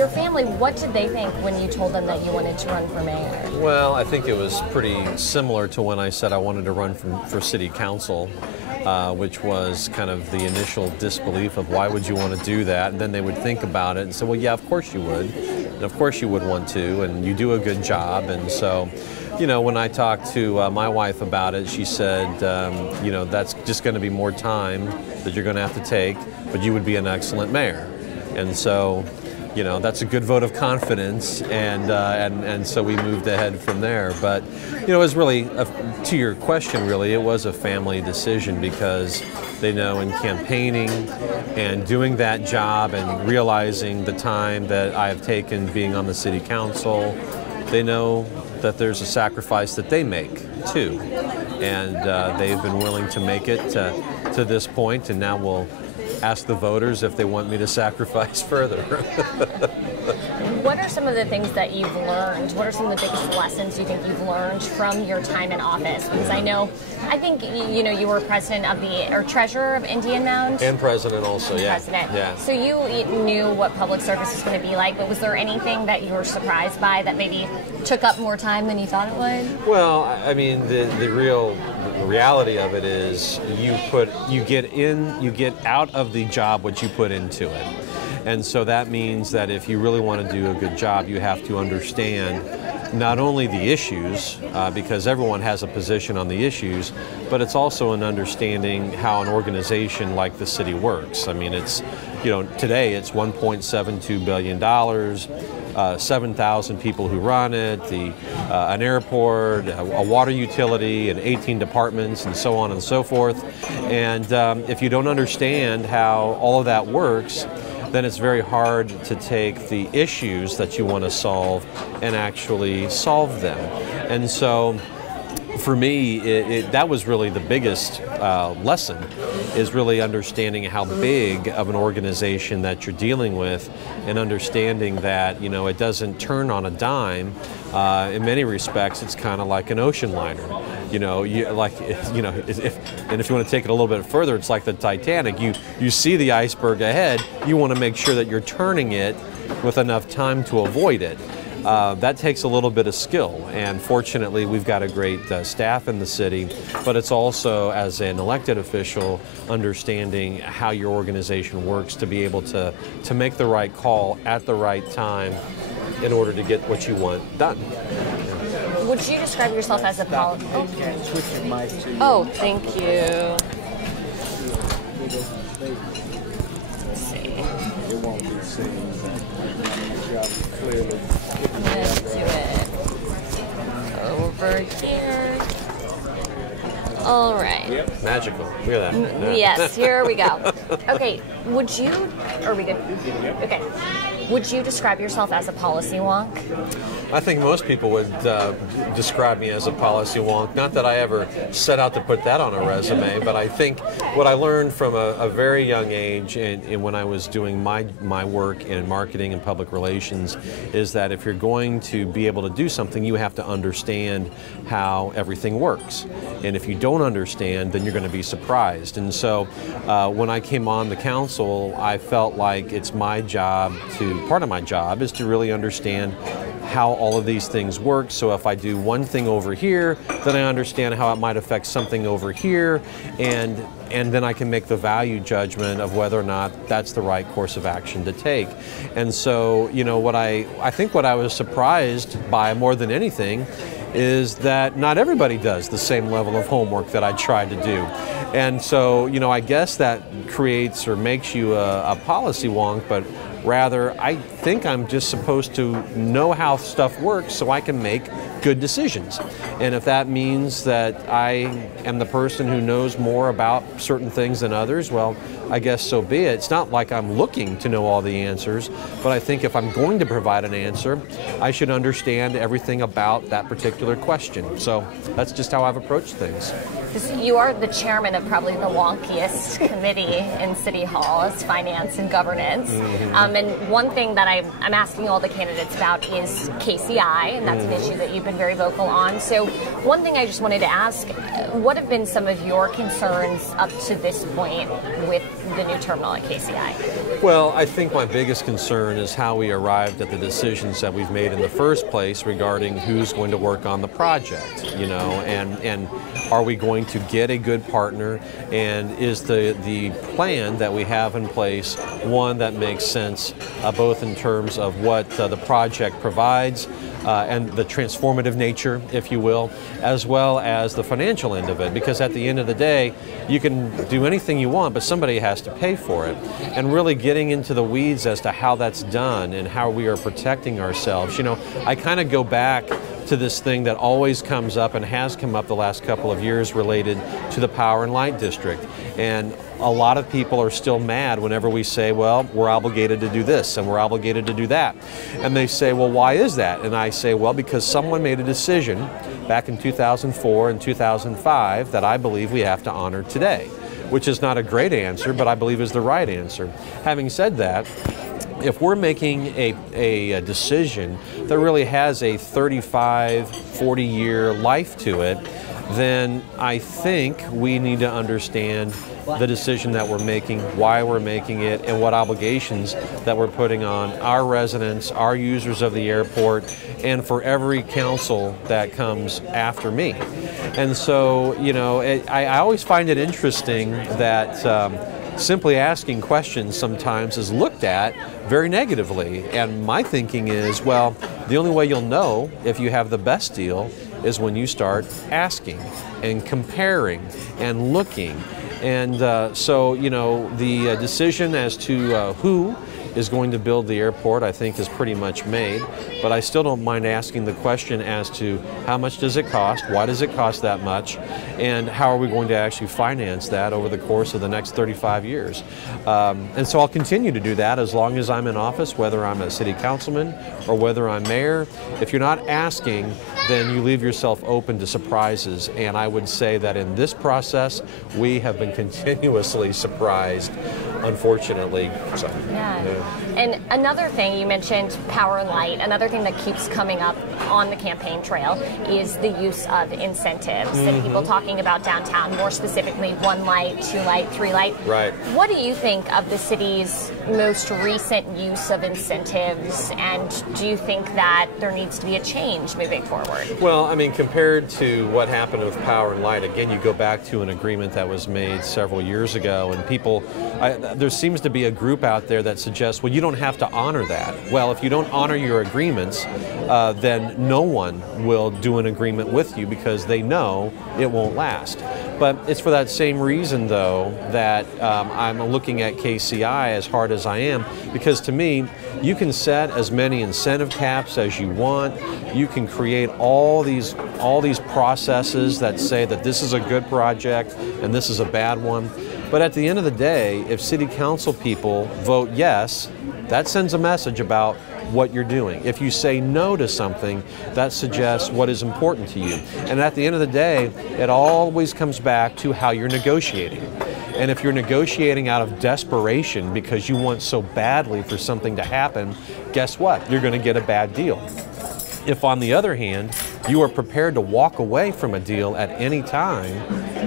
Your family, what did they think when you told them that you wanted to run for mayor? Well, I think it was pretty similar to when I said I wanted to run for city council, which was kind of the initial disbelief of why would you want to do that? And then they would think about it and say, well, yeah, of course you would. And of course you would want to, and you do a good job. And so, you know, when I talked to my wife about it, she said, you know, that's just going to be more time that you're going to have to take, but you would be an excellent mayor. And so, you know, that's a good vote of confidence, and so we moved ahead from there. But, you know, it was really, to your question, really, it was a family decision because they know in campaigning and doing that job and realizing the time that I have taken being on the city council, they know that there's a sacrifice that they make too, and they've been willing to make it to this point, and now we'll ask the voters if they want me to sacrifice further. What are some of the things that you've learned? What are some of the biggest lessons you think you've learned from your time in office? Because I think you know, you were president of or treasurer of Indian Mound. And president also, yeah. President. Yeah. So you knew what public service was going to be like, but was there anything that you were surprised by that maybe took up more time than you thought it would? Well, I mean, the reality of it is you get out of the job what you put into it. And so that means that if you really want to do a good job, you have to understand not only the issues, because everyone has a position on the issues, but it's also an understanding how an organization like the city works. I mean, it's, you know, today it's $1.72 billion, 7,000 people who run it, an airport, a water utility, and 18 departments, and so on and so forth. And if you don't understand how all of that works, then it's very hard to take the issues that you want to solve and actually solve them. And so for me, that was really the biggest lesson, is really understanding how big of an organization that you're dealing with, and understanding that, you know, it doesn't turn on a dime. In many respects, it's kind of like an ocean liner. You know, if you want to take it a little bit further, it's like the Titanic. You see the iceberg ahead. You want to make sure that you're turning it with enough time to avoid it. That takes a little bit of skill, and fortunately we've got a great staff in the city, but it's also, as an elected official, understanding how your organization works to be able to make the right call at the right time in order to get what you want done. Would you describe yourself as a Oh, thank you. Let's see. Let's do it over here. All right. Magical. Look at that. Yes, here we go. Okay, are we good? Okay. Would you describe yourself as a policy wonk? I think most people would describe me as a policy wonk. Not that I ever set out to put that on a resume, but I think what I learned from a very young age, and when I was doing my work in marketing and public relations, is that if you're going to be able to do something, you have to understand how everything works. And if you don't understand, then you're going to be surprised. And so when I came on the council, I felt like it's my job part of my job is to really understand how all of these things work. So if I do one thing over here, then I understand how it might affect something over here, and then I can make the value judgment of whether or not that's the right course of action to take. And so, you know, what I think what I was surprised by more than anything is that not everybody does the same level of homework that I tried to do. And so, you know, I guess that creates or makes you a policy wonk, but rather, I think I'm just supposed to know how stuff works so I can make good decisions. And if that means that I am the person who knows more about certain things than others, well, I guess so be it. It's not like I'm looking to know all the answers, but I think if I'm going to provide an answer, I should understand everything about that particular question. So that's just how I've approached things. You are the chairman of probably the wonkiest committee in City Hall, as finance and governance. And one thing that I'm asking all the candidates about is KCI, and that's an issue that you've been been very vocal on. So one thing I just wanted to ask, what have been some of your concerns up to this point with the new terminal at KCI? Well, I think my biggest concern is how we arrived at the decisions that we've made in the first place regarding who's going to work on the project, you know, and are we going to get a good partner, and is the plan that we have in place one that makes sense both in terms of what the project provides and the transformative nature, if you will, as well as the financial end of it, because at the end of the day, you can do anything you want, but somebody has to pay for it. And really getting into the weeds as to how that's done and how we are protecting ourselves. You know, I kind of go back to this thing that always comes up and has come up the last couple of years related to the Power and Light District. And a lot of people are still mad whenever we say, well, we're obligated to do this and we're obligated to do that. And they say, well, why is that? And I say, well, because someone made a decision back in 2004 and 2005 that I believe we have to honor today, which is not a great answer, but I believe is the right answer. Having said that, if we're making a decision that really has a 35, 40-year life to it, then I think we need to understand the decision that we're making, why we're making it, and what obligations that we're putting on our residents, our users of the airport, and for every council that comes after me. And so, you know, I always find it interesting that simply asking questions sometimes is looked at very negatively. And my thinking is, well, the only way you'll know if you have the best deal is when you start asking and comparing and looking. And so, you know, the decision as to who is going to build the airport, I think, is pretty much made. But I still don't mind asking the question as to how much does it cost, why does it cost that much, and how are we going to actually finance that over the course of the next 35 years. And so I'll continue to do that as long as I'm in office, whether I'm a city councilman or whether I'm mayor. If you're not asking, then you leave yourself open to surprises. And I would say that in this process, we have been continuously surprised, unfortunately. So, yeah. And another thing, you mentioned Power and Light. Another thing that keeps coming up on the campaign trail is the use of incentives and people talking about downtown, more specifically 1 light, 2 light, 3 light. Right. What do you think of the city's most recent use of incentives, and do you think that there needs to be a change moving forward? Well, I mean, compared to what happened with Power and Light, again, you go back to an agreement that was made several years ago, and people, there seems to be a group out there that suggests, well, you don't have to honor that. Well, if you don't honor your agreements, then no one will do an agreement with you because they know it won't last. But it's for that same reason, though, that I'm looking at KCI as hard as I am, because to me, you can set as many incentive caps as you want. You can create all these processes that say that this is a good project and this is a bad one. But at the end of the day, if city council people vote yes, that sends a message about what you're doing. If you say no to something, that suggests what is important to you. And at the end of the day, it always comes back to how you're negotiating. And if you're negotiating out of desperation because you want so badly for something to happen, guess what? You're going to get a bad deal. If, on the other hand, you are prepared to walk away from a deal at any time,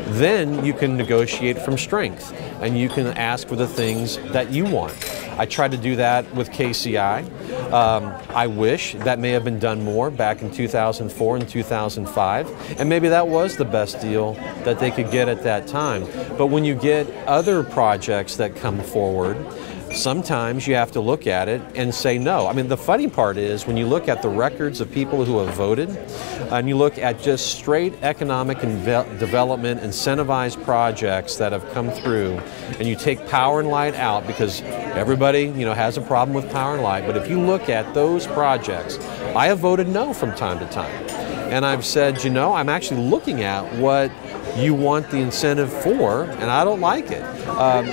then you can negotiate from strength and you can ask for the things that you want. I tried to do that with KCI. I wish that may have been done more back in 2004 and 2005, and maybe that was the best deal that they could get at that time. But when you get other projects that come forward, sometimes you have to look at it and say no. I mean, the funny part is when you look at the records of people who have voted and you look at just straight economic and development incentivized projects that have come through, and you take Power and Light out because everybody, you know, has a problem with Power and Light, but if you look at those projects, I have voted no from time to time. And I've said, you know, I'm actually looking at what you want the incentive for, and I don't like it.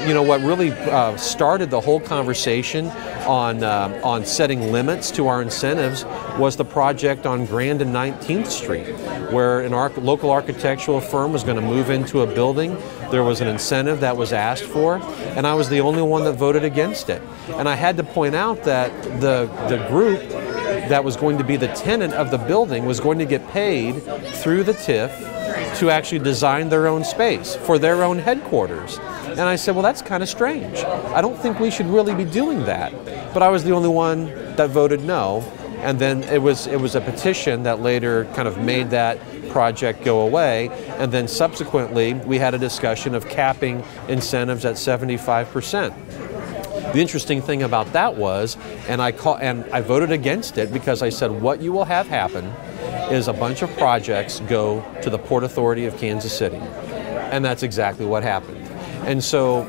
You know, what really started the whole conversation on setting limits to our incentives was the project on Grand and 19th Street, where an local architectural firm was going to move into a building. There was an incentive that was asked for, and I was the only one that voted against it. And I had to point out that the group that was going to be the tenant of the building was going to get paid through the TIF to actually design their own space for their own headquarters. And I said, well, that's kind of strange. I don't think we should really be doing that. But I was the only one that voted no. And then it was a petition that later kind of made that project go away. And then subsequently, we had a discussion of capping incentives at 75%. The interesting thing about that was, and I voted against it because I said what you will have happen is a bunch of projects go to the Port Authority of Kansas City. And that's exactly what happened. And so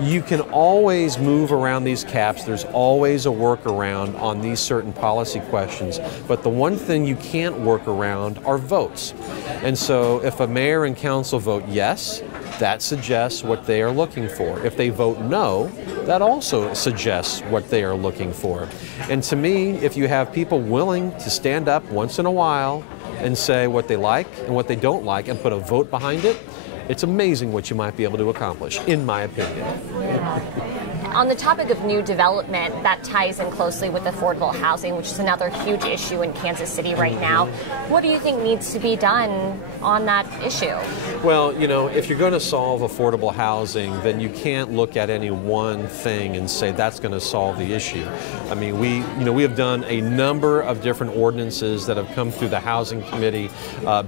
you can always move around these caps. There's always a workaround on these certain policy questions. But the one thing you can't work around are votes. And so if a mayor and council vote yes, that suggests what they are looking for. If they vote no, that also suggests what they are looking for. And to me, if you have people willing to stand up once in a while and say what they like and what they don't like and put a vote behind it, it's amazing what you might be able to accomplish, in my opinion. Yeah. On the topic of new development, that ties in closely with affordable housing, which is another huge issue in Kansas City right now. What do you think needs to be done on that issue? Well, you know, if you're going to solve affordable housing, then you can't look at any one thing and say that's going to solve the issue. I mean, we have done a number of different ordinances that have come through the Housing Committee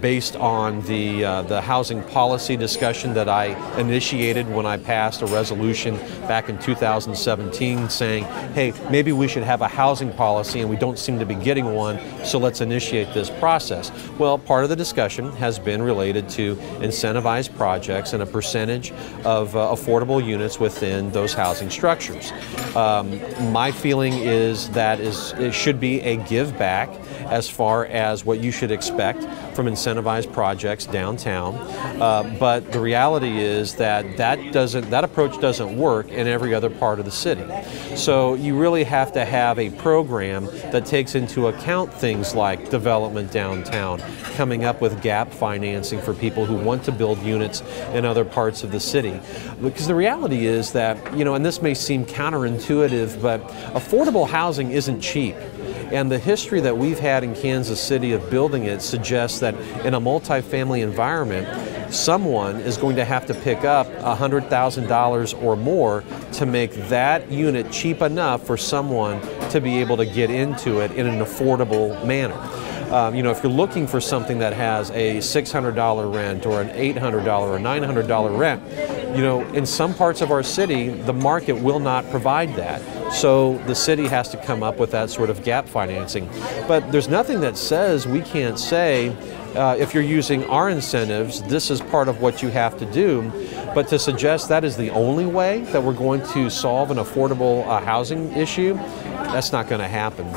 based on the housing policy discussion that I initiated when I passed a resolution back in 2017 saying, hey, maybe we should have a housing policy and we don't seem to be getting one, so let's initiate this process. Well, part of the discussion has been related to incentivized projects and a percentage of affordable units within those housing structures. My feeling is that it should be a give back as far as what you should expect from incentivized projects downtown. But the reality is that approach doesn't work in every other part of the city. So you really have to have a program that takes into account things like development downtown, coming up with gap financing for people who want to build units in other parts of the city. Because the reality is that, you know, and this may seem counterintuitive, but affordable housing isn't cheap. And the history that we've had in Kansas City of building it suggests that in a multifamily environment, someone is going to have to pick up $100,000 or more to make that unit cheap enough for someone to be able to get into it in an affordable manner. You know, if you're looking for something that has a $600 rent or an $800 or $900 rent, you know, in some parts of our city, the market will not provide that. So the city has to come up with that sort of gap financing. But there's nothing that says we can't say, if you're using our incentives, this is part of what you have to do. But to suggest that is the only way that we're going to solve an affordable housing issue, that's not going to happen.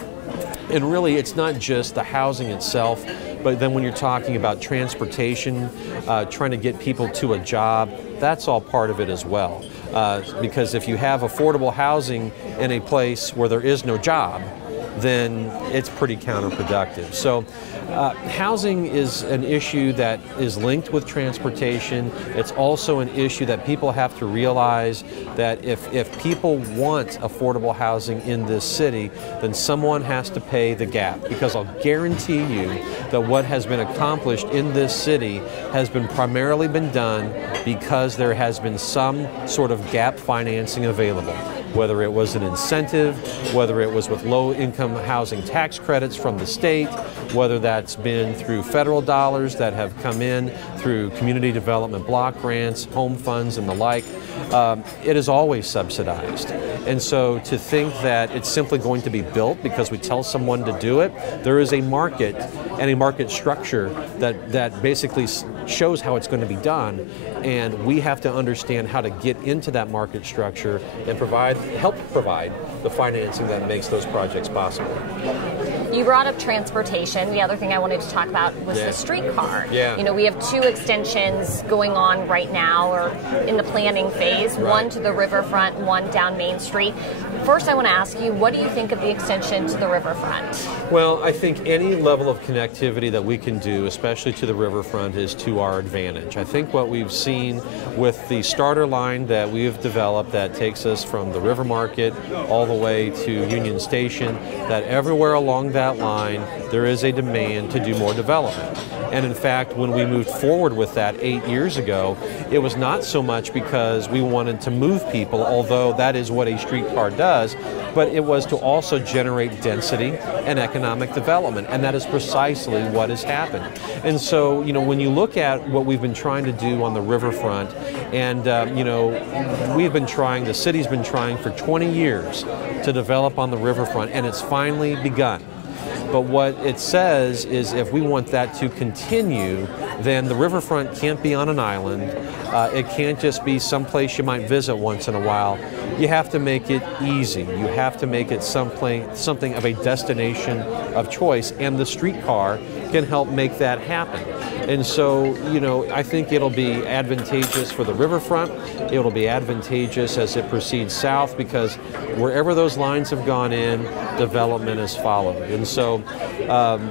And really, it's not just the housing itself, but then when you're talking about transportation, trying to get people to a job, that's all part of it as well. Because if you have affordable housing in a place where there is no job, then it's pretty counterproductive. So housing is an issue that is linked with transportation. It's also an issue that people have to realize that if people want affordable housing in this city, then someone has to pay the gap. Because I'll guarantee you that what has been accomplished in this city has been primarily been done because there has been some sort of gap financing available. Whether it was an incentive, whether it was with low-income housing tax credits from the state, whether that's been through federal dollars that have come in through community development block grants, home funds, and the like, it is always subsidized. And so to think that it's simply going to be built because we tell someone to do it, there is a market and a market structure that basically shows how it's going to be done, and we have to understand how to get into that market structure and help provide the financing that makes those projects possible. You brought up transportation. The other thing I wanted to talk about was the streetcar. Yeah. You know, we have 2 extensions going on right now, or in the planning phase, right. One to the riverfront, one down Main Street. First, I want to ask you, what do you think of the extension to the riverfront? Well, I think any level of connectivity that we can do, especially to the riverfront, is to our advantage. I think what we've seen with the starter line that we have developed that takes us from the River Market all the way to Union Station, that everywhere along that that line, there is a demand to do more development. And in fact, when we moved forward with that 8 years ago, it was not so much because we wanted to move people, although that is what a streetcar does, but it was to also generate density and economic development, and that is precisely what has happened. And so, you know, when you look at what we've been trying to do on the riverfront, and you know, the city's been trying for 20 years to develop on the riverfront, and it's finally begun. But what it says is if we want that to continue, then the riverfront can't be on an island. It can't just be someplace you might visit once in a while. You have to make it easy. You have to make it something of a destination of choice, and the streetcar can help make that happen. And so, you know, I think it'll be advantageous for the riverfront. It'll be advantageous as it proceeds south, because wherever those lines have gone in, development has followed. And so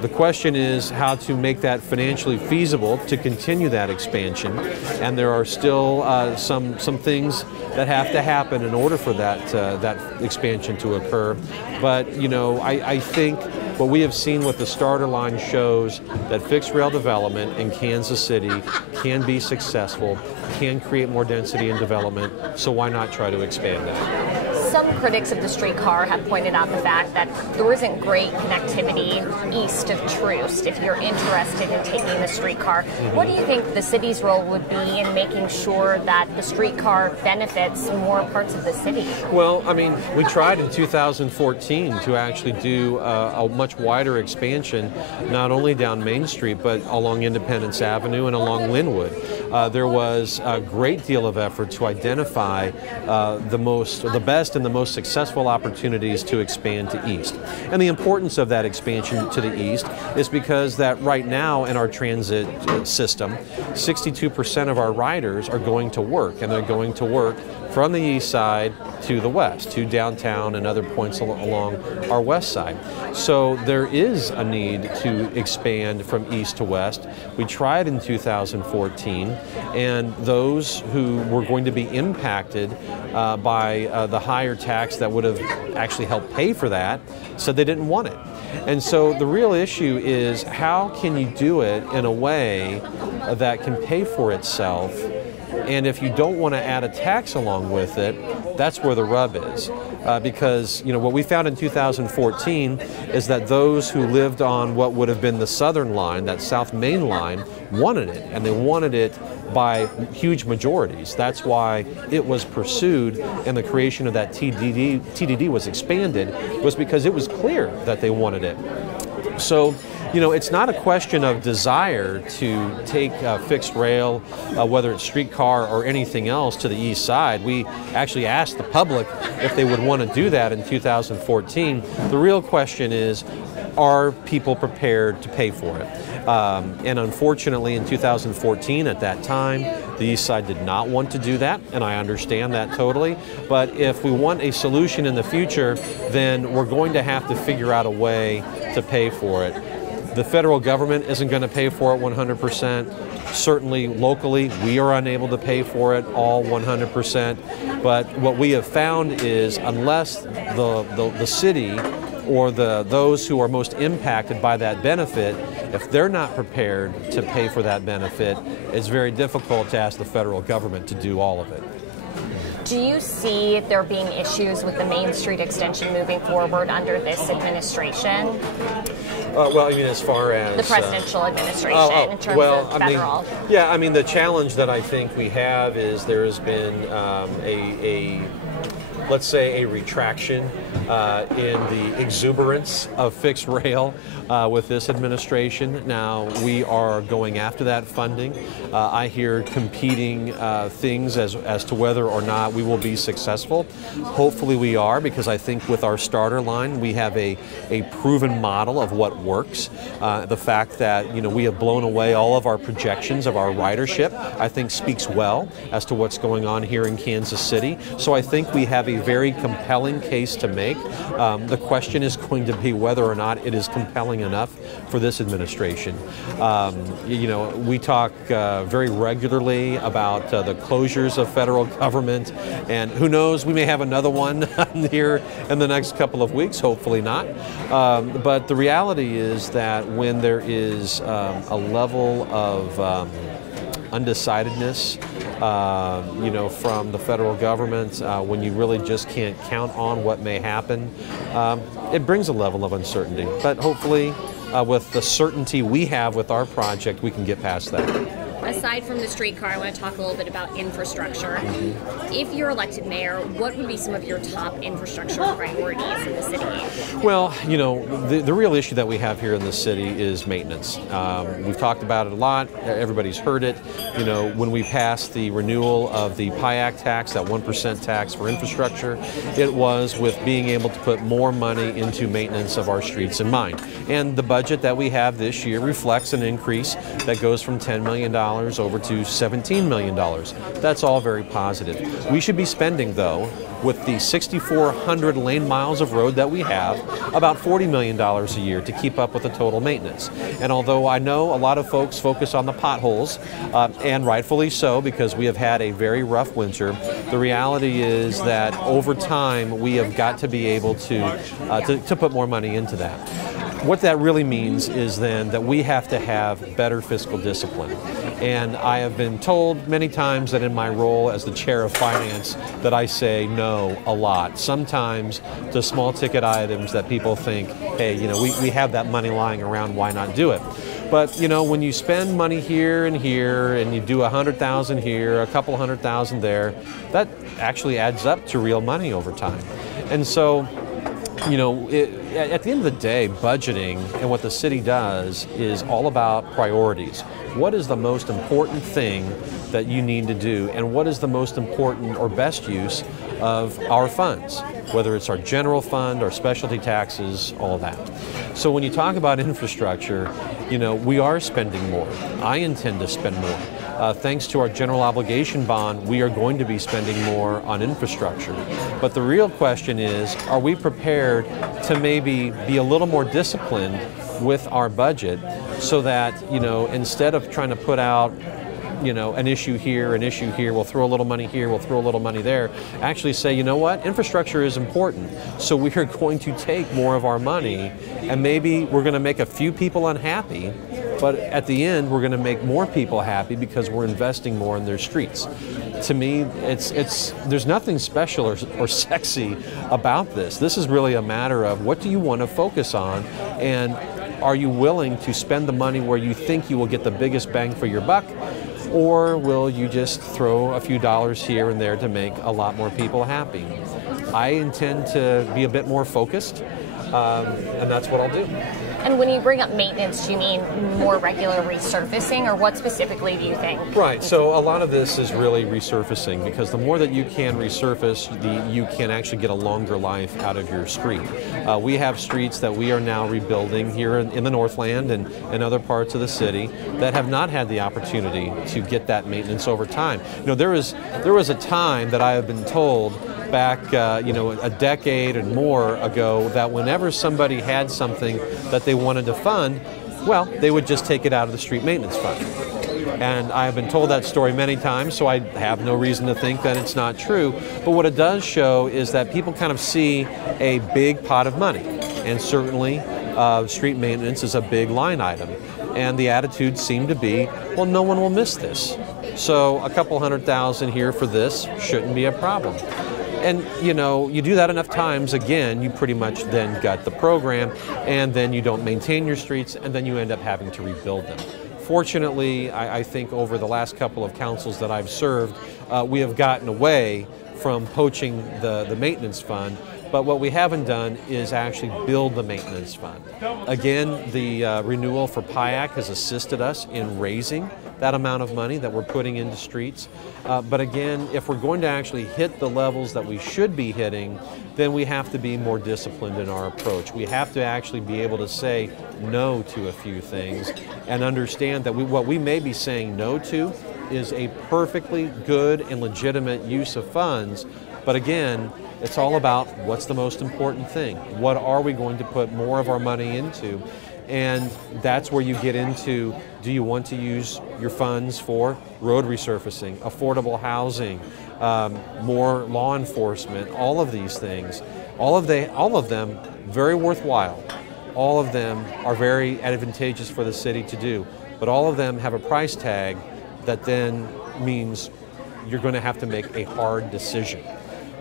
the question is how to make that financially feasible to continue that expansion. And there are still some things that have to happen in order for that expansion to occur. But, you know, I think what we have seen with the starter line shows that fixed rail development in Kansas City can be successful, can create more density and development, so why not try to expand that? Some critics of the streetcar have pointed out the fact that there isn't great connectivity east of Troost if you're interested in taking the streetcar. What do you think the city's role would be in making sure that the streetcar benefits more parts of the city? Well, I mean, we tried in 2014 to actually do a much wider expansion, not only down Main Street, but along Independence Avenue and along Linwood. There was a great deal of effort to identify the best and the most successful opportunities to expand to east. And the importance of that expansion to the east is because that right now in our transit system, 62% of our riders are going to work, and they're going to work from the east side to the west, to downtown and other points along our west side. So there is a need to expand from east to west. We tried in 2014, and those who were going to be impacted by the higher tax that would have actually helped pay for that said they didn't want it. And so the real issue is, how can you do it in a way that can pay for itself? And if you don't want to add a tax along with it, that's where the rub is. Because, you know, what we found in 2014 is that those who lived on what would have been the southern line, that South Main line, wanted it, and they wanted it by huge majorities. That's why it was pursued, and the creation of that TDD was expanded, was because it was clear that they wanted it. So, you know, it's not a question of desire to take fixed rail, whether it's streetcar or anything else, to the east side. We actually asked the public if they would want to do that in 2014. The real question is, are people prepared to pay for it? And unfortunately, in 2014, at that time, the east side did not want to do that, and I understand that totally. But if we want a solution in the future, then we're going to have to figure out a way to pay for it. The federal government isn't going to pay for it 100%. Certainly locally, we are unable to pay for it all 100%. But what we have found is, unless the city or those who are most impacted by that benefit, if they're not prepared to pay for that benefit, it's very difficult to ask the federal government to do all of it. Do you see there being issues with the Main Street extension moving forward under this administration? Well, I mean, as far as the presidential administration, in terms of federal. I mean, the challenge that I think we have is there has been let's say, a retraction in the exuberance of fixed rail with this administration. Now, we are going after that funding. I hear competing things as to whether or not we will be successful. Hopefully we are, because I think with our starter line, we have a proven model of what works. The fact that, you know, we have blown away all of our projections of our ridership, I think speaks well as to what's going on here in Kansas City. So I think we have a very compelling case to make. The question is going to be whether or not it is compelling enough for this administration. You know, we talk very regularly about the closures of federal government And who knows, we may have another one here in the next couple of weeks, hopefully not. But the reality is that when there is a level of undecidedness, from the federal government, when you really just can't count on what may happen, it brings a level of uncertainty. But hopefully, with the certainty we have with our project, we can get past that. Aside from the streetcar, I want to talk a little bit about infrastructure. If you're elected mayor, what would be some of your top infrastructure priorities in the city? Well, the real issue that we have here in the city is maintenance. We've talked about it a lot. Everybody's heard it. When we passed the renewal of the PIAC tax, that 1% tax for infrastructure, it was with being able to put more money into maintenance of our streets in mind. And the budget that we have this year reflects an increase that goes from $10 million over to $17 million. That's all very positive. We should be spending, though, with the 6,400 lane miles of road that we have, about $40 million a year to keep up with the total maintenance. And although I know a lot of folks focus on the potholes, and rightfully so, because we have had a very rough winter, the reality is that over time we have got to be able to put more money into that. What that really means is then that we have to have better fiscal discipline. And I have been told many times that in my role as the chair of finance that I say no a lot. Sometimes to small ticket items that people think, hey, we have that money lying around, why not do it? But when you spend money here and you do 100,000 here, a couple 100,000 there, that actually adds up to real money over time. And so at the end of the day, budgeting and what the city does is all about priorities. What is the most important thing that you need to do, and what is the most important or best use of our funds, whether it's our general fund or specialty taxes, all that. So when you talk about infrastructure, we are spending more. I intend to spend more. Thanks to our general obligation bond, we are going to be spending more on infrastructure. But the real question is, are we prepared to maybe be a little more disciplined with our budget so that, instead of trying to put out an issue here, we'll throw a little money here, we'll throw a little money there, actually say, you know what, infrastructure is important. So we are going to take more of our money, and maybe we're going to make a few people unhappy, but at the end, we're going to make more people happy because we're investing more in their streets. To me, there's nothing special or sexy about this. This is really a matter of what do you want to focus on, and are you willing to spend the money where you think you will get the biggest bang for your buck, or will you just throw a few dollars here and there to make a lot more people happy? I intend to be a bit more focused, and that's what I'll do. And when you bring up maintenance, do you mean more regular resurfacing, or what specifically do you think? Right, so a lot of this is really resurfacing, because the more that you can resurface, you can actually get a longer life out of your street. We have streets that we are now rebuilding here in the Northland and other parts of the city that have not had the opportunity to get that maintenance over time. There was a time that I have been told back, a decade and more ago, that whenever somebody had something that they wanted to fund, well, they would just take it out of the street maintenance fund. And I have been told that story many times, so I have no reason to think that it's not true. But what it does show is that people kind of see a big pot of money. And certainly, street maintenance is a big line item. And the attitude seemed to be, well, no one will miss this. So a couple 100,000 here for this shouldn't be a problem. And you do that enough times, again, you pretty much then gut the program, and then you don't maintain your streets, and then you end up having to rebuild them. Fortunately, I think over the last couple of councils that I've served, we have gotten away from poaching the maintenance fund, but what we haven't done is actually build the maintenance fund. Again, the renewal for PIAC has assisted us in raising that amount of money that we're putting into streets. But again, if we're going to actually hit the levels that we should be hitting, then we have to be more disciplined in our approach. We have to actually be able to say no to a few things and understand that what we may be saying no to is a perfectly good and legitimate use of funds. But again, it's all about what's the most important thing. What are we going to put more of our money into? And that's where you get into, do you want to use your funds for road resurfacing, affordable housing, more law enforcement, all of these things. All of them very worthwhile. All of them are very advantageous for the city to do. But all of them have a price tag that then means you're going to have to make a hard decision.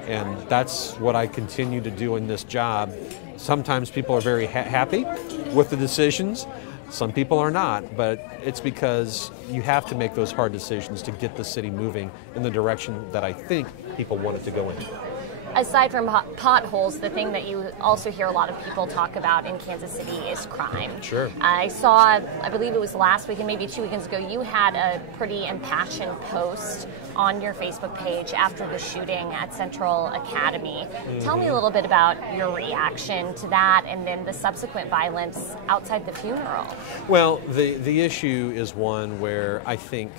And that's what I continue to do in this job. Sometimes people are very happy with the decisions. Some people are not, but it's because you have to make those hard decisions to get the city moving in the direction that I think people want it to go in. Aside from potholes, the thing that you also hear a lot of people talk about in Kansas City is crime. Sure. I saw, I believe it was last week and maybe 2 weekends ago, you had a pretty impassioned post on your Facebook page after the shooting at Central Academy. Mm-hmm. Tell me a little bit about your reaction to that and then the subsequent violence outside the funeral. Well, the issue is one where I think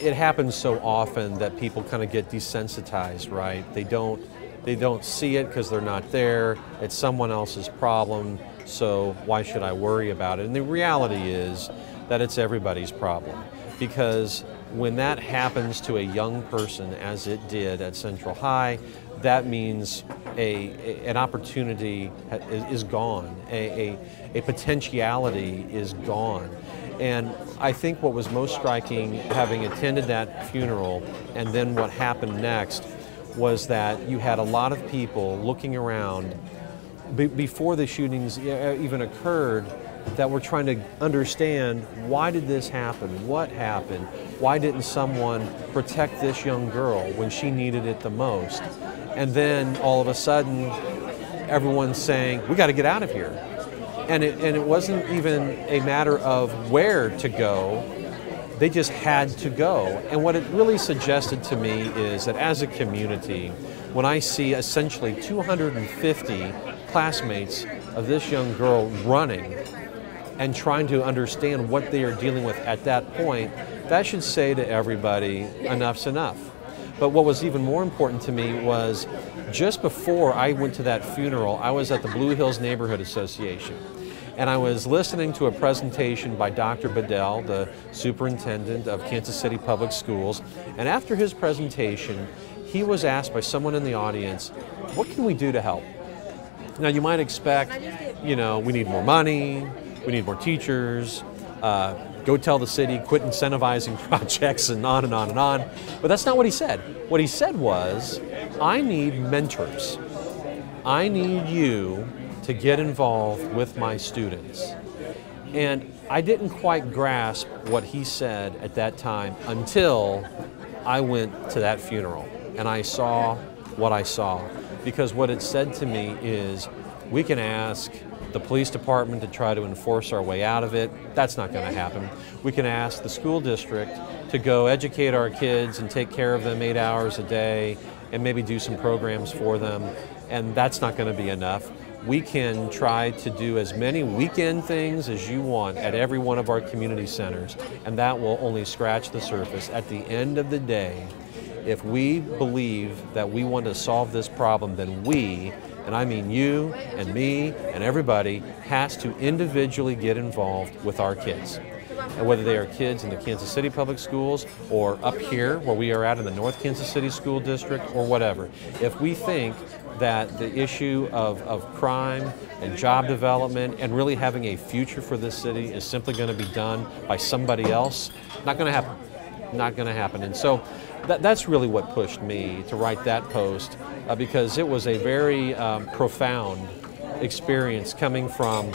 it happens so often that people kind of get desensitized, right? They don't see it because they're not there. It's someone else's problem, so why should I worry about it? And the reality is that it's everybody's problem, because when that happens to a young person, as it did at Central High, that means an opportunity is gone, a potentiality is gone. And I think what was most striking, having attended that funeral and then what happened next, was that you had a lot of people looking around before the shootings even occurred that were trying to understand, why did this happen? What happened? Why didn't someone protect this young girl when she needed it the most? And then all of a sudden, everyone's saying, we got to get out of here. And it wasn't even a matter of where to go, they just had to go. And what it really suggested to me is that as a community, when I see essentially 250 classmates of this young girl running and trying to understand what they are dealing with at that point, that should say to everybody, enough's enough. But what was even more important to me was, just before I went to that funeral, I was at the Blue Hills Neighborhood Association. And I was listening to a presentation by Dr. Bedell, the superintendent of Kansas City Public Schools. And after his presentation, he was asked by someone in the audience, what can we do to help? Now, you might expect, we need more money, we need more teachers, go tell the city, quit incentivizing projects, and on and on and on. But that's not what he said. What he said was, I need mentors. I need you to get involved with my students. And I didn't quite grasp what he said at that time until I went to that funeral and I saw what I saw. Because what it said to me is, we can ask the police department to try to enforce our way out of it. That's not going to happen. We can ask the school district to go educate our kids and take care of them 8 hours a day and maybe do some programs for them, and that's not going to be enough. We can try to do as many weekend things as you want at every one of our community centers, and that will only scratch the surface. At the end of the day, if we believe that we want to solve this problem, then we, and I mean you and me and everybody, has to individually get involved with our kids. And whether they are kids in the Kansas City Public Schools or up here where we are at in the North Kansas City School District or whatever, if we think that the issue of crime and job development and really having a future for this city is simply going to be done by somebody else, not going to happen. Not going to happen. And so that's really what pushed me to write that post, because it was a very profound experience, coming from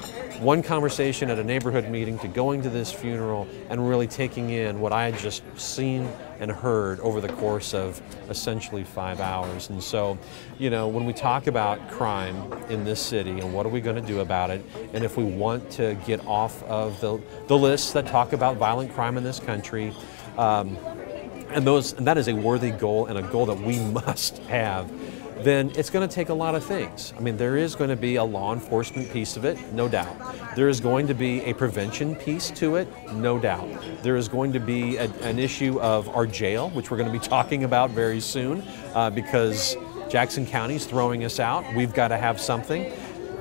one conversation at a neighborhood meeting to going to this funeral and really taking in what I had just seen and heard over the course of essentially 5 hours. And so, when we talk about crime in this city and what are we going to do about it, and if we want to get off of the lists that talk about violent crime in this country, and that is a worthy goal and a goal that we must have, then it's going to take a lot of things. I mean, there is going to be a law enforcement piece of it, no doubt. There is going to be a prevention piece to it, no doubt. There is going to be an issue of our jail, which we're going to be talking about very soon, because Jackson County is throwing us out. We've got to have something.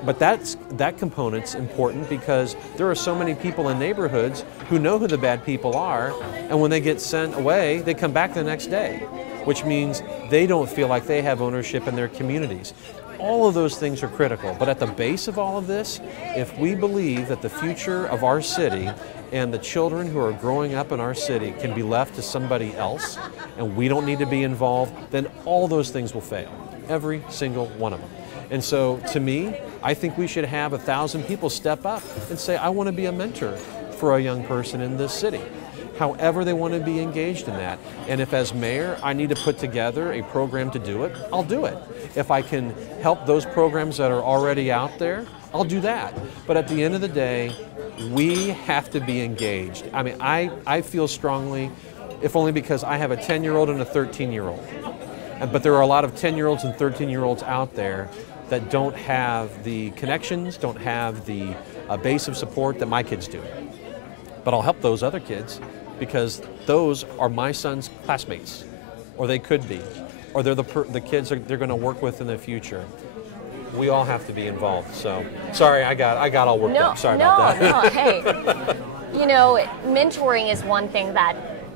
but that component's important because there are so many people in neighborhoods who know who the bad people are, and when they get sent away, they come back the next day, which means they don't feel like they have ownership in their communities. All of those things are critical, but at the base of all of this, if we believe that the future of our city and the children who are growing up in our city can be left to somebody else, and we don't need to be involved, then all those things will fail, every single one of them. And so, to me, I think we should have 1,000 people step up and say, I want to be a mentor for a young person in this city. However they want to be engaged in that. And if as mayor I need to put together a program to do it, I'll do it. If I can help those programs that are already out there, I'll do that. But at the end of the day, we have to be engaged. I mean, I feel strongly, if only because I have a 10-year-old and a 13-year-old. But there are a lot of 10-year-olds and 13-year-olds out there that don't have the connections, don't have the base of support that my kids do. But I'll help those other kids because those are my son's classmates, or they could be, or they're the kids they're going to work with in the future. We all have to be involved. So, sorry, I got all worked up. Sorry about that. No, hey, you know, mentoring is one thing that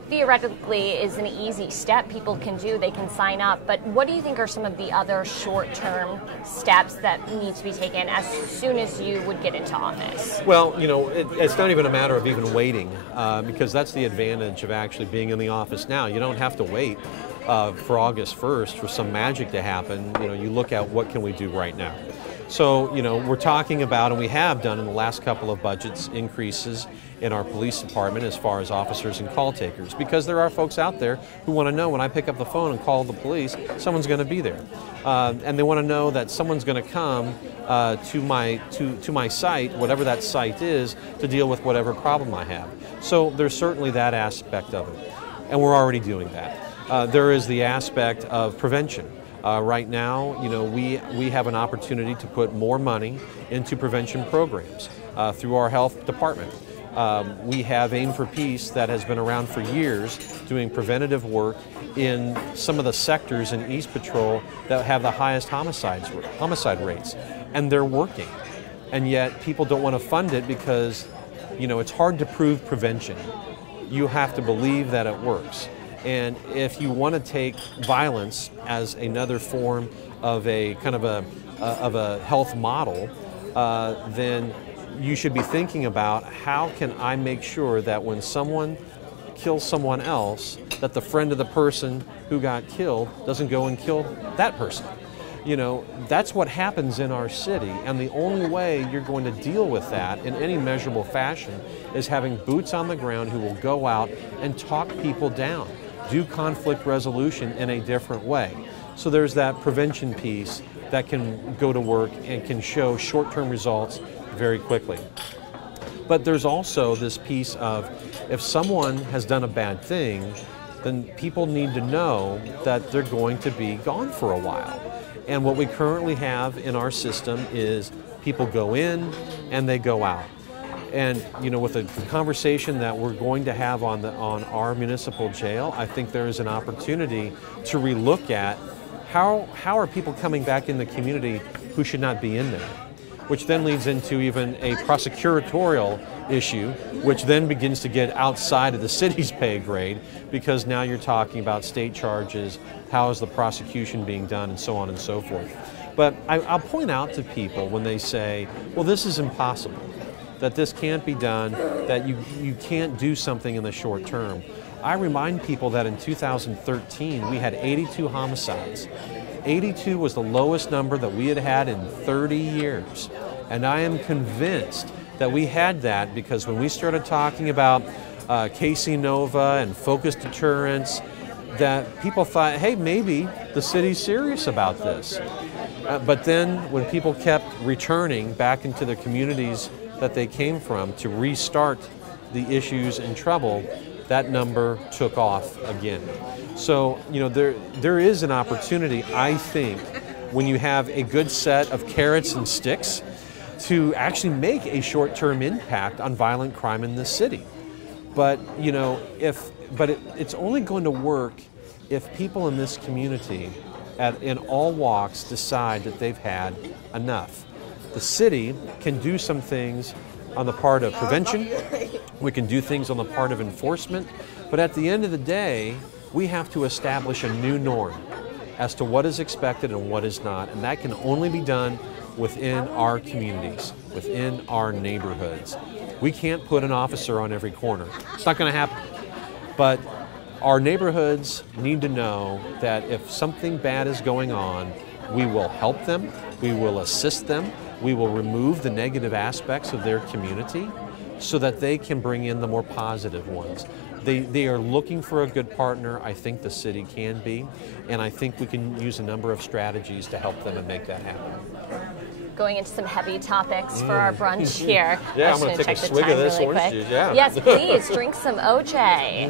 theoretically is an easy step people can do. They can sign up. But what do you think are some of the other short-term steps that need to be taken as soon as you would get into office? Well, you know, it's not even a matter of even waiting because that's the advantage of actually being in the office now. You don't have to wait for August 1st for some magic to happen. You know, you look at what can we do right now. So, you know, we're talking about, and we have done in the last couple of budgets, increases in our police department as far as officers and call takers, because there are folks out there who want to know when I pick up the phone and call the police, someone's going to be there. And they want to know that someone's going to come to my site, whatever that site is, to deal with whatever problem I have. So there's certainly that aspect of it, and we're already doing that. There is the aspect of prevention. Right now, you know, we have an opportunity to put more money into prevention programs through our health department. We have Aim for Peace that has been around for years doing preventative work in some of the sectors in East Patrol that have the highest homicide rates, and they're working. And yet people don't want to fund it because, you know, it's hard to prove prevention. You have to believe that it works. And if you want to take violence as another form of a kind of a health model, then you should be thinking about how can I make sure that when someone kills someone else, that the friend of the person who got killed doesn't go and kill that person. You know, that's what happens in our city, and the only way you're going to deal with that in any measurable fashion is having boots on the ground who will go out and talk people down, do conflict resolution in a different way. So there's that prevention piece that can go to work and can show short-term results very quickly. But there's also this piece of if someone has done a bad thing, then people need to know that they're going to be gone for a while. And what we currently have in our system is people go in and they go out. And you know, with the conversation that we're going to have on our municipal jail, I think there is an opportunity to relook at how are people coming back in the community who should not be in there, which then leads into even a prosecutorial issue, which then begins to get outside of the city's pay grade, because now you're talking about state charges, how is the prosecution being done, and so on and so forth. But I'll point out to people when they say, well, this is impossible, that this can't be done, that you can't do something in the short term. I remind people that in 2013, we had 82 homicides. 82 was the lowest number that we had had in 30 years. And I am convinced that we had that because when we started talking about Casey Nova and focused deterrence, that people thought, hey, maybe the city's serious about this. But then when people kept returning back into the communities that they came from to restart the issues and trouble, that number took off again. So, you know, there is an opportunity, I think, when you have a good set of carrots and sticks to actually make a short-term impact on violent crime in this city. But, you know, it's only going to work if people in this community in all walks decide that they've had enough. the city can do some things on the part of prevention. We can do things on the part of enforcement. But at the end of the day, we have to establish a new norm as to what is expected and what is not. And that can only be done within our communities, within our neighborhoods. We can't put an officer on every corner. It's not going to happen. But our neighborhoods need to know that if something bad is going on, we will help them, we will assist them, we will remove the negative aspects of their community so that they can bring in the more positive ones. They are looking for a good partner. I think the city can be, and I think we can use a number of strategies to help them and make that happen. Going into some heavy topics for our brunch here. Yeah, I'm going to take a swig of this orange juice. Yeah. Yes, please, drink some OJ.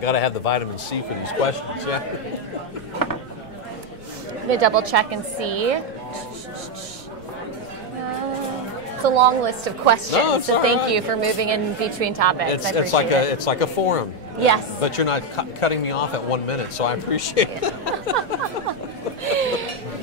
Got to have the vitamin C for these questions, yeah. I'm going to double check and see. It's a long list of questions, so thank you for moving in between topics. It's like a forum. Yes. But you're not cutting me off at 1 minute, so I appreciate it.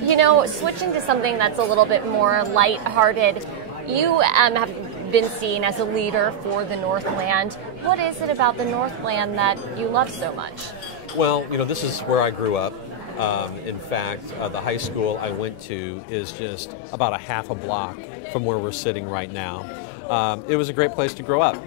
You know, switching to something that's a little bit more lighthearted, you have been seen as a leader for the Northland. What is it about the Northland that you love so much? Well, you know, this is where I grew up. In fact, the high school I went to is just about a half a block from where we're sitting right now. It was a great place to grow up.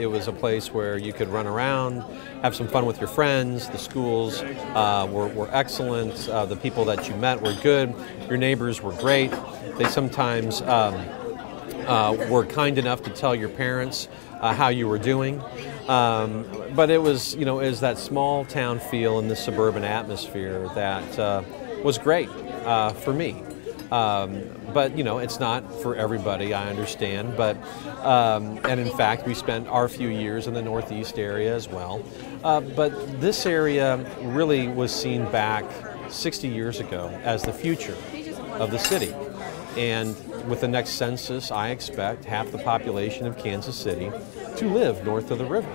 It was a place where you could run around, have some fun with your friends. The schools were excellent. The people that you met were good. Your neighbors were great. They sometimes were kind enough to tell your parents how you were doing. But it was, you know, it was that small town feel in the suburban atmosphere that was great for me. But, you know, it's not for everybody, I understand. But, and in fact, we spent our few years in the Northeast area as well. But this area really was seen back 60 years ago as the future of the city. And with the next census, I expect half the population of Kansas City to live north of the river.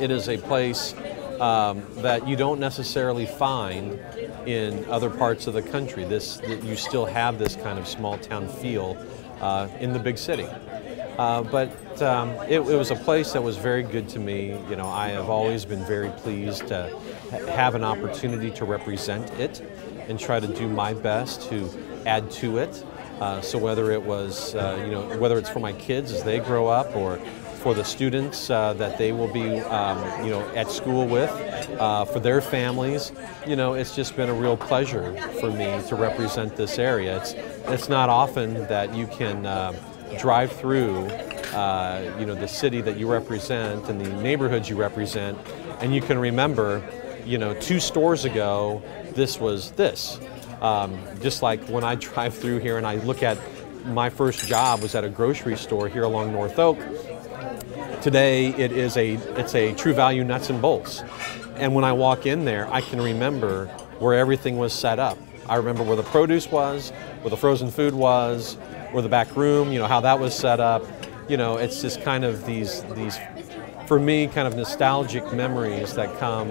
It is a place that you don't necessarily find in other parts of the country. You still have this kind of small town feel in the big city. But it was a place that was very good to me. You know, I have always been very pleased to have an opportunity to represent it and try to do my best to add to it. So whether it was, you know, whether it's for my kids as they grow up or for the students that they will be, you know, at school with, for their families, you know, it's just been a real pleasure for me to represent this area. It's not often that you can drive through, you know, the city that you represent and the neighborhoods you represent, and you can remember, you know, 2 stores ago, this was this. Just like when I drive through here and I look at my first job was at a grocery store here along North Oak. Today it's a True Value Nuts and Bolts. And when I walk in there, I can remember where everything was set up. I remember where the produce was, where the frozen food was, where the back room, you know, how that was set up. You know, it's just kind of these for me, kind of nostalgic memories that come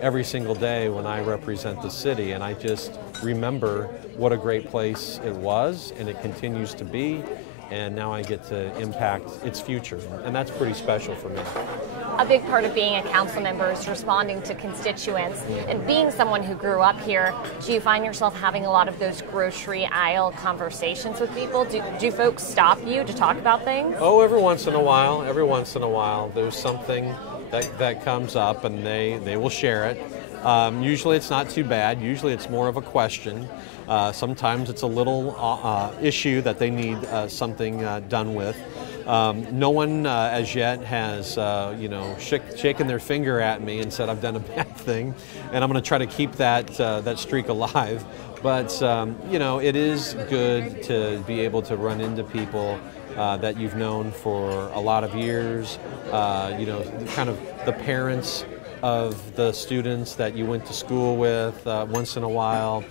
every single day when I represent the city, and I just remember what a great place it was and it continues to be, and now I get to impact its future, and that's pretty special for me. A big part of being a council member is responding to constituents, and being someone who grew up here, do you find yourself having a lot of those grocery aisle conversations with people? Do folks stop you to talk about things? Oh, every once in a while there's something that comes up and they will share it. Usually it's not too bad. Usually it's more of a question. Sometimes it's a little issue that they need something done with. No one as yet has, you know, shaken their finger at me and said I've done a bad thing, and I'm going to try to keep that streak alive. But you know, it is good to be able to run into people that you've known for a lot of years. You know, kind of the parents of the students that you went to school with once in a while.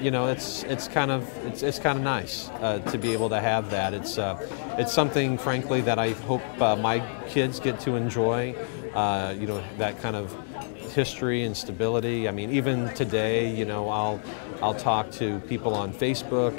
You know, it's kind of nice to be able to have that. It's something, frankly, that I hope my kids get to enjoy. that kind of history and stability. I mean, even today, I'll talk to people on Facebook,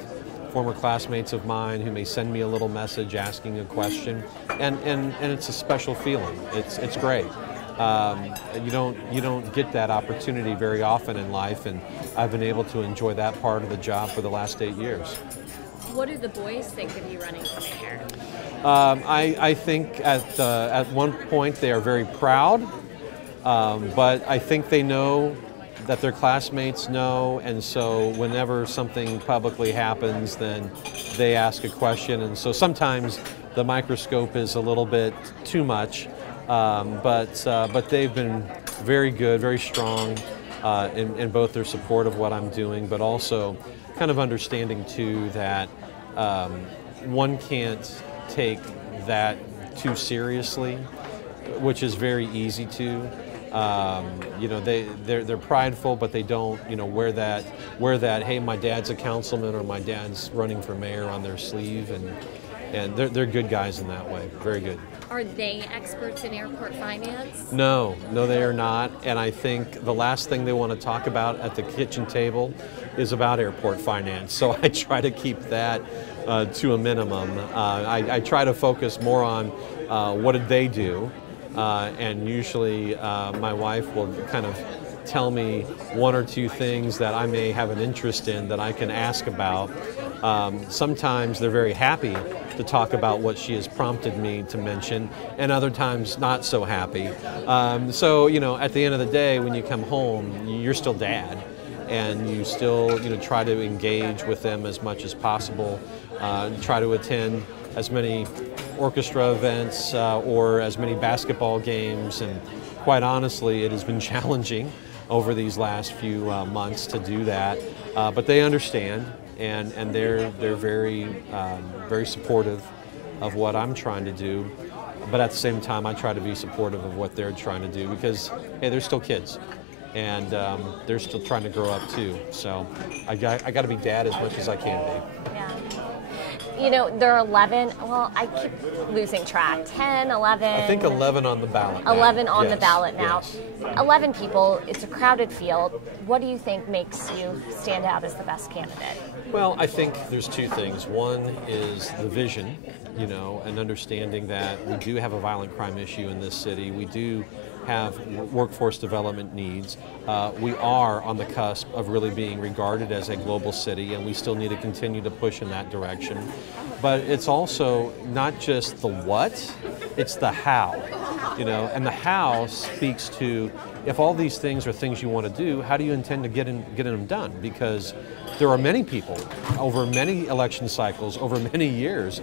former classmates of mine who may send me a little message asking a question, and it's a special feeling. It's great. You don't get that opportunity very often in life, and I've been able to enjoy that part of the job for the last 8 years. What do the boys think of you running for mayor? I think at one point they are very proud, but I think they know that their classmates know, and so whenever something publicly happens, then they ask a question, and so sometimes the microscope is a little bit too much, but they've been very good, very strong in both their support of what I'm doing, but also kind of understanding too that one can't take that too seriously, which is very easy to. They're prideful, but they don't wear that hey, my dad's a councilman or my dad's running for mayor on their sleeve, and they're good guys in that way. Very good. Are they experts in airport finance? No, they are not. And I think the last thing they want to talk about at the kitchen table is about airport finance. So I try to keep that to a minimum. I try to focus more on what did they do. And usually my wife will kind of tell me one or two things that I may have an interest in that I can ask about. Sometimes they're very happy to talk about what she has prompted me to mention, and other times not so happy. So at the end of the day, when you come home, you're still dad, and you still try to engage with them as much as possible, try to attend as many orchestra events or as many basketball games, and quite honestly, it has been challenging over these last few months to do that, but they understand, and they're very supportive of what I'm trying to do, but at the same time I try to be supportive of what they're trying to do, because hey, they're still kids, and they're still trying to grow up too, so I got to be dad as much as I can be. Yeah. There are 11, well, I keep losing track, 10, 11. I think 11 on the ballot now. 11 on the ballot now. Yes. 11 people, it's a crowded field. What do you think makes you stand out as the best candidate? Well, I think there's two things. One is the vision, and understanding that we do have a violent crime issue in this city. We do have workforce development needs. We are on the cusp of really being regarded as a global city, and we still need to continue to push in that direction. But it's also not just the what, it's the how, and the how speaks to, if all these things are things you want to do, how do you intend to get them done? Because there are many people over many election cycles, over many years,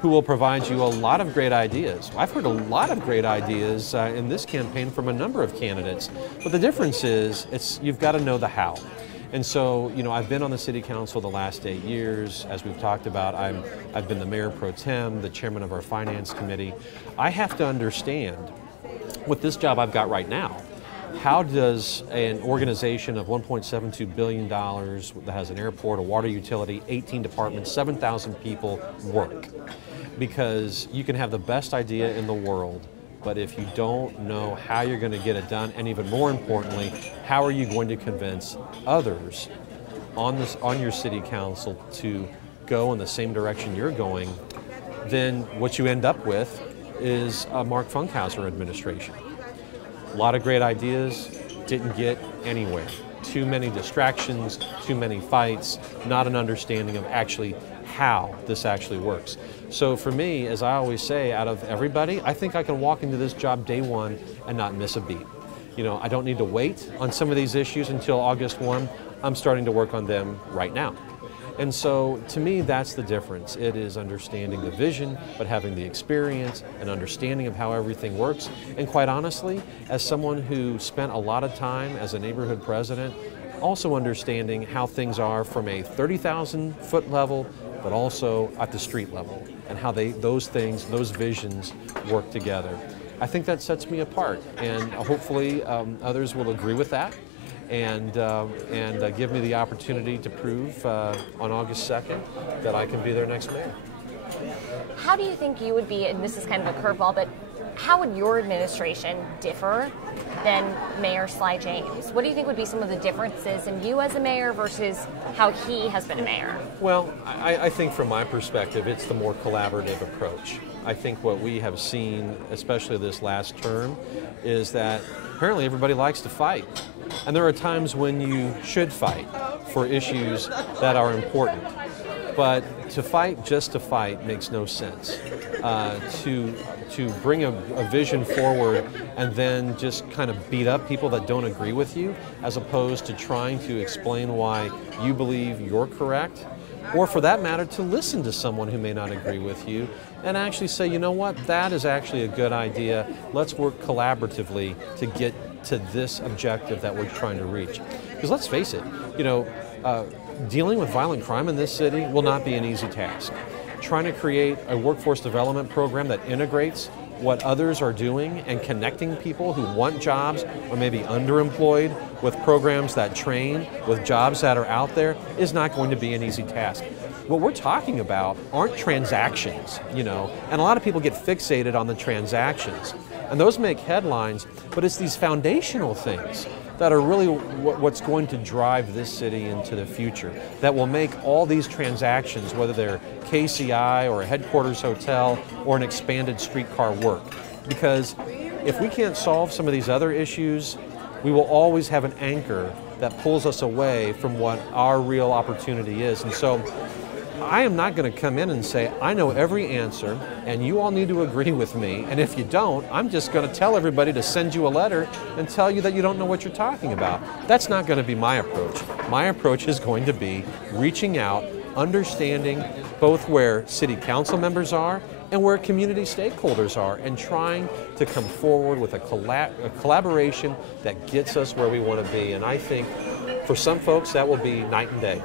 who will provide you a lot of great ideas. I've heard a lot of great ideas in this campaign from a number of candidates, but the difference is you've got to know the how. And so, I've been on the City Council the last 8 years. As we've talked about, I've been the Mayor Pro Tem, the Chairman of our Finance Committee. I have to understand, with this job I've got right now, how does an organization of $1.72 billion that has an airport, a water utility, 18 departments, 7,000 people work? Because you can have the best idea in the world, but if you don't know how you're going to get it done, and even more importantly, how are you going to convince others on your city council to go in the same direction you're going, then what you end up with is a Mark Funkhauser administration. A lot of great ideas, didn't get anywhere. Too many distractions, too many fights, not an understanding of actually how this actually works. So for me, as I always say, out of everybody, I think I can walk into this job day one and not miss a beat. I don't need to wait on some of these issues until August 1. I'm starting to work on them right now. And so to me, that's the difference. It is understanding the vision, but having the experience and understanding of how everything works. And quite honestly, as someone who spent a lot of time as a neighborhood president, also understanding how things are from a 30,000 foot level, but also at the street level, and how those visions work together. I think that sets me apart, and hopefully others will agree with that, and give me the opportunity to prove on August 2nd that I can be their next mayor. How do you think you would be, and this is kind of a curveball, but how would your administration differ than Mayor Sly James? What do you think would be some of the differences in you as a mayor versus how he has been a mayor? Well, I think from my perspective, it's the more collaborative approach. I think what we have seen, especially this last term, is that apparently everybody likes to fight. And there are times when you should fight for issues that are important. But to fight just to fight makes no sense. To bring a vision forward and then just kind of beat up people that don't agree with you, as opposed to trying to explain why you believe you're correct, or for that matter, to listen to someone who may not agree with you and actually say, you know what, that is actually a good idea. Let's work collaboratively to get to this objective that we're trying to reach. Because let's face it, dealing with violent crime in this city will not be an easy task. Trying to create a workforce development program that integrates what others are doing and connecting people who want jobs or maybe underemployed with programs that train, with jobs that are out there, is not going to be an easy task. What we're talking about aren't transactions, and a lot of people get fixated on the transactions. And those make headlines, but it's these foundational things that are really what's going to drive this city into the future, that will make all these transactions, whether they're KCI or a headquarters hotel or an expanded streetcar, work. Because if we can't solve some of these other issues, we will always have an anchor that pulls us away from what our real opportunity is. And so I am not going to come in and say, I know every answer, and you all need to agree with me, and if you don't, I'm just going to tell everybody to send you a letter and tell you that you don't know what you're talking about. That's not going to be my approach. My approach is going to be reaching out, understanding both where city council members are and where community stakeholders are, and trying to come forward with a collaboration that gets us where we want to be. And I think for some folks that will be night and day.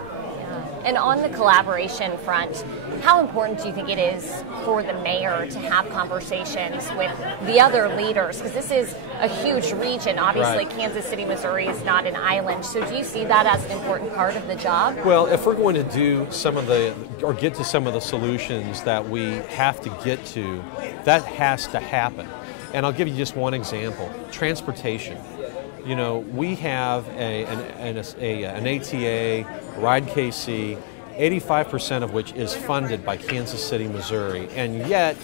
And on the collaboration front, how important do you think it is for the mayor to have conversations with the other leaders? Because this is a huge region. Obviously, right. Kansas City, Missouri is not an island. So do you see that as an important part of the job? Well, if we're going to do or get to some of the solutions that we have to get to, that has to happen. And I'll give you just one example: transportation. We have an ATA, Ride KC, 85% of which is funded by Kansas City, Missouri, and yet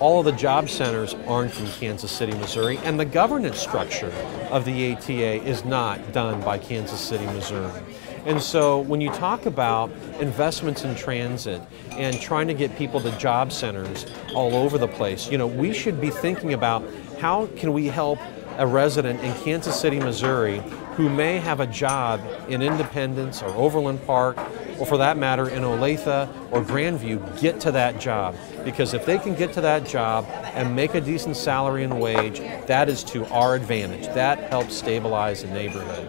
all of the job centers aren't in Kansas City, Missouri, and the governance structure of the ATA is not done by Kansas City, Missouri. And so when you talk about investments in transit and trying to get people to job centers all over the place, we should be thinking about how can we help a resident in Kansas City, Missouri, who may have a job in Independence or Overland Park, or for that matter in Olathe or Grandview, get to that job. Because if they can get to that job and make a decent salary and wage, that is to our advantage. That helps stabilize the neighborhood.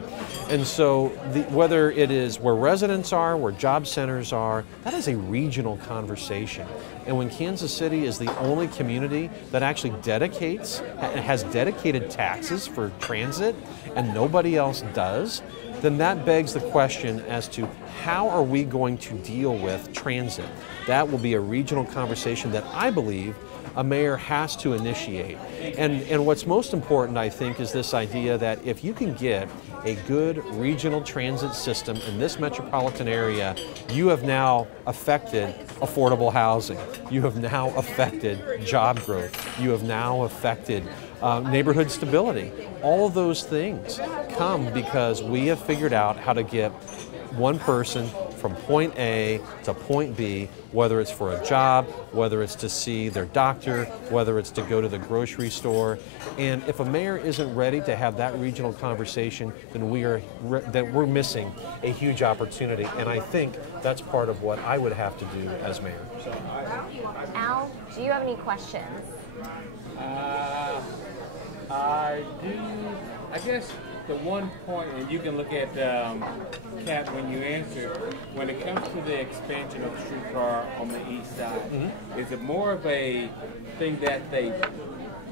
And so whether it is where residents are, where job centers are, that is a regional conversation. And when Kansas City is the only community that actually has dedicated taxes for transit, and nobody else does, then that begs the question as to how are we going to deal with transit? That will be a regional conversation that I believe a mayor has to initiate. And what's most important, I think, is this idea that if you can get a good regional transit system in this metropolitan area, you have now affected affordable housing. You have now affected job growth. You have now affected neighborhood stability. All of those things come because we have figured out how to get one person from point A to point B, whether it's for a job, whether it's to see their doctor, whether it's to go to the grocery store. And if a mayor isn't ready to have that regional conversation, then we're missing a huge opportunity. And I think that's part of what I would have to do as mayor. Al, do you have any questions? I do. I guess the one point, and you can look at Kat when you answer, when it comes to the expansion of streetcar on the east side, is it more of a thing that they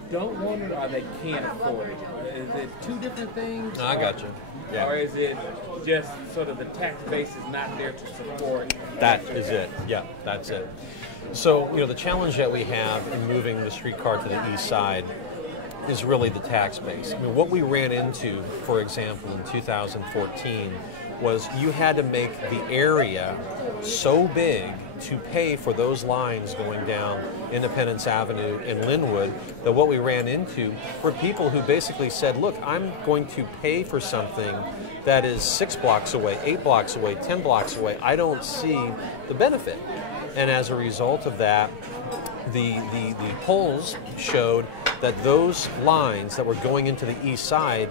don't want it or they can't afford it? Is it two different things? I got you. Yeah. Or is it just sort of the tax base is not there to support? That is it. Yeah, that's it. So, the challenge that we have in moving the streetcar to the east side is really the tax base. I mean, what we ran into, for example, in 2014 was you had to make the area so big to pay for those lines going down Independence Avenue in Linwood that what we ran into were people who basically said, look, I'm going to pay for something that is 6 blocks away, 8 blocks away, 10 blocks away. I don't see the benefit. And as a result of that, the polls showed that those lines that were going into the east side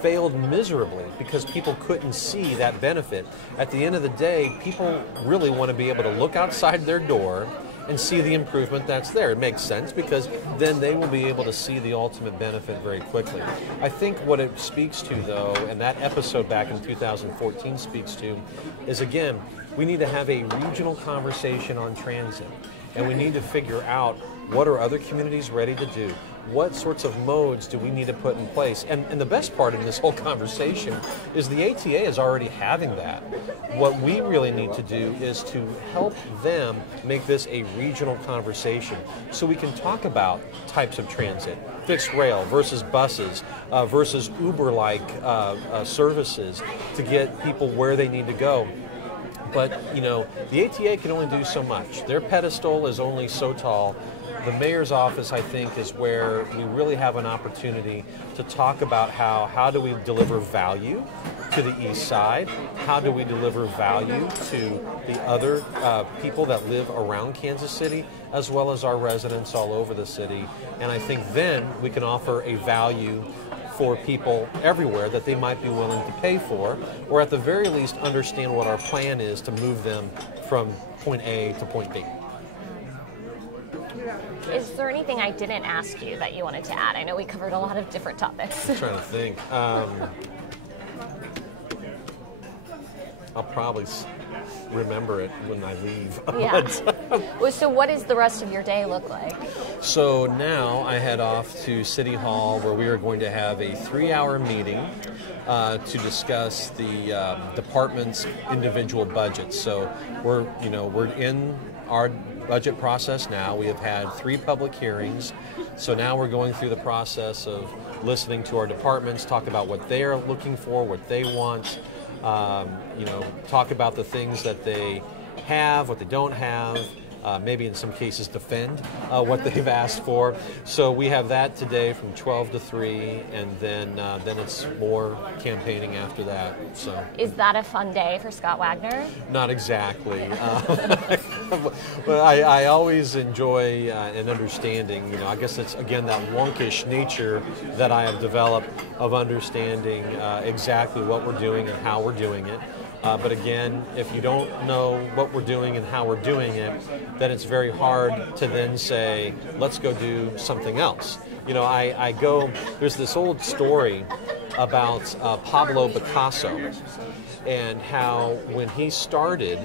failed miserably because people couldn't see that benefit. At the end of the day, people really want to be able to look outside their door and see the improvement that's there. It makes sense because then they will be able to see the ultimate benefit very quickly. I think what it speaks to, though, and that episode back in 2014 speaks to, is again, we need to have a regional conversation on transit, and we need to figure out what are other communities ready to do. What sorts of modes do we need to put in place? And the best part in this whole conversation is the ATA is already having that. What we really need to do is to help them make this a regional conversation so we can talk about types of transit, fixed rail versus buses versus Uber-like services to get people where they need to go. But, you know, the ATA can only do so much. Their pedestal is only so tall. The mayor's office, I think, is where we really have an opportunity to talk about how do we deliver value to the east side, how do we deliver value to the other people that live around Kansas City, as well as our residents all over the city. And I think then we can offer a value for people everywhere that they might be willing to pay for, or at the very least understand what our plan is to move them from point A to point B. Is there anything I didn't ask you that you wanted to add? I know we covered a lot of different topics. I'm trying to think. I'll probably remember it when I leave. Yeah. So what does the rest of your day look like? So now I head off to City Hall where we are going to have a 3-hour meeting to discuss the department's individual budgets. So we're in our budget process now. We have had 3 public hearings. So now we're going through the process of listening to our departments, talk about what they're looking for, what they want, talk about the things that they have, what they don't have, maybe in some cases defend what they've asked for. So we have that today from 12 to 3, and then it's more campaigning after that. So is that a fun day for Scott Wagner? Not exactly. But I always enjoy an understanding. I guess it's again that wonkish nature that I have developed of understanding exactly what we're doing and how we're doing it. But again, if you don't know what we're doing and how we're doing it, then it's very hard to then say, let's go do something else. There's this old story about Pablo Picasso and how when he started,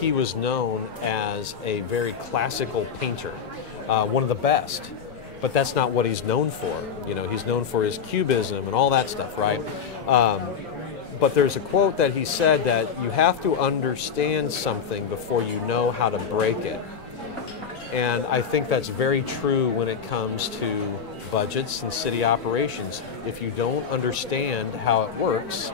he was known as a very classical painter, one of the best. But that's not what he's known for. He's known for his cubism and all that stuff, right? But there's a quote that he said that you have to understand something before you know how to break it. And I think that's very true when it comes to budgets and city operations. If you don't understand how it works,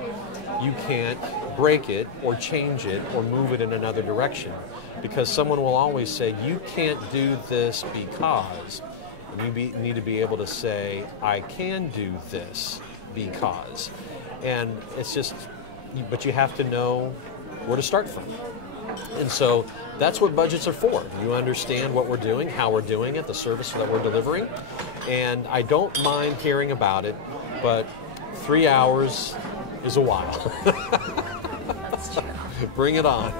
you can't break it or change it or move it in another direction. Because someone will always say, you can't do this because. And you need to be able to say, I can do this because. And it's just, but you have to know where to start from. And so that's what budgets are for. You understand what we're doing, how we're doing it, the service that we're delivering. And I don't mind hearing about it, but 3 hours is a while. That's true. Bring it on.